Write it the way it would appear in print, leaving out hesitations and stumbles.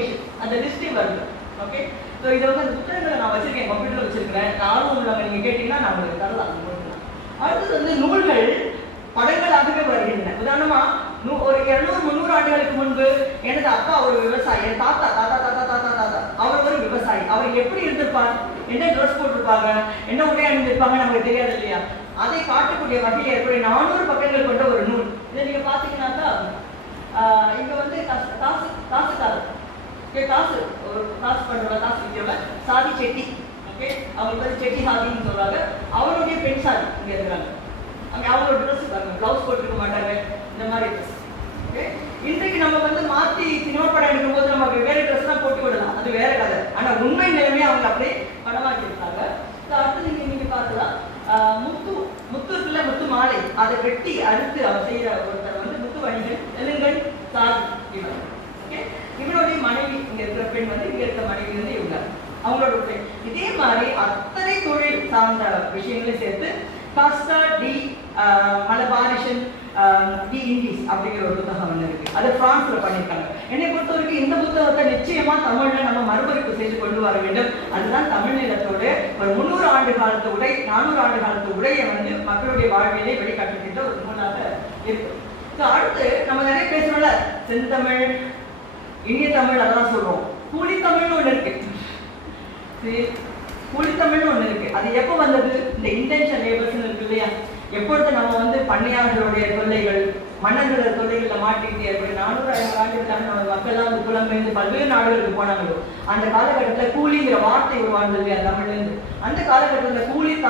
Publication அந்த லிஸ்டே வருது. Okay, so இதை வந்து அந்த புத்தகங்களை நான் வச்சிருக்கேன், கம்ப்யூட்டரில் வச்சிருக்கிறேன். ஆர்வம் உள்ளவங்க நீங்கள் கேட்டீங்கன்னா நான் உங்களுக்கு தரலாம். அடுத்தது வந்து நூல்கள் படங்களாகவே வருகின்றன. உதாரணமா ஒரு 200-300 ஆண்டுகளுக்கு முன்பு எனது அப்பா ஒரு விவசாயி, தாத்தா தாத்தா தாத்தா தாத்தா தாத்தா அவர் ஒரு விவசாயி. அவர் எப்படி இருந்திருப்பார், என்ன ட்ரெஸ் போட்டிருப்பாங்க, என்ன உடை அணிந்திருப்பாங்க நமக்கு தெரியாது இல்லையா? அதை காட்டக்கூடிய வகையில் ஏற்படைய 400 பக்கங்கள் கொண்ட ஒரு நூல். இதை நீங்க பாத்தீங்கன்னாக்கா இங்க வந்து காசுக்காரர், காசு ஒரு காசு பண்றவங்க, காசு விற்கிறவங்க சாதி செட்டி. ஓகே, அவங்களுக்கு வந்து செட்டி சாதின்னு சொல்றாங்க. அவருடைய பெண் சாதி இங்க இருக்கிறாங்க. அங்கே அவங்களோட ட்ரெஸ் இருக்காங்க, பிளவுஸ் போட்டுருக்க மாட்டாங்க, இந்த மாதிரி ட்ரெஸ். ஓகே, இன்றைக்கு நம்ம வந்து மாற்றி சினிமா படம் எடுக்கும்போது நம்ம வெவ்வேறு ட்ரெஸ் தான் போட்டு விடலாம், அது வேற கதை. ஆனால் உண்மை நிலைமையை அவங்க அப்படியே படமாக்கி இருக்காங்க. ஸோ அடுத்து நீங்க பார்க்கலாம், முத்து இருக்குல்ல, முத்து மாலை, அதை வெட்டி அறுத்து அவர் செய்கிற ஒருத்தர் வந்து முத்து வணிகன் தெலுங்கன் சார் இவன். ஓகே, இவனுடைய மனைவி இங்க இருக்கிற பெண் வந்து இங்க இருக்கிற மனைவி வந்து இவங்க அவங்களோட பெண். இதே மாதிரி அத்தனை தொழில் சார்ந்த விஷயங்களையும் சேர்த்து காஸ்டா டி மலபாரிஷன் டி இண்டிஸ் அப்படிங்கிற ஒரு புத்தகம் வந்து இருக்கு. அது பிரான்ஸ்ல பண்ணியிருக்காங்க. என்னை பொறுத்த வரைக்கும் இந்த புத்தகத்தை நிச்சயமா தமிழ்ல நம்ம மறுபதிப்பு செய்து கொண்டு வர வேண்டும். அதுதான் தமிழ் நிலத்தோடு ஒரு 300 ஆண்டு காலத்து உடை, 400 ஆண்டு காலத்து உடையை வந்து மக்களுடைய வாழ்வியலை வெளிக்காட்டுகின்ற ஒரு நூலாக இருக்கு. ஸோ அடுத்து நம்ம நிறைய பேசுறோம்ல, செந்தமிழ், இனிய தமிழ், அதெல்லாம் சொல்றோம். கூலித்தமிழ்னு ஒன்று இருக்கு. கூலித்தமிழ்னு ஒன்று இருக்கு. அது எப்போ வந்தது? இந்த இன்டென்ஷன் லேபர்ஸ்ன்னு இருக்கு இல்லையா? எப்பொழுது நம்ம வந்து பண்ணையாளர்களுடைய தொல்லைகள், மன்னர்களோட தொல்லைகள்ல மாட்டிக்கிட்டு ஏற்படி 400-500 ஆண்டுகளாக நம்ம மக்கள்லாம் வந்து புலம்பெயர்ந்து பல்வேறு நாடுகளுக்கு போனாங்களோ, அந்த காலகட்டத்தில் கூலிங்கிற வார்த்தை உருவானது இல்லையா தமிழ்லேருந்து? அந்த காலகட்டத்தில் கூலி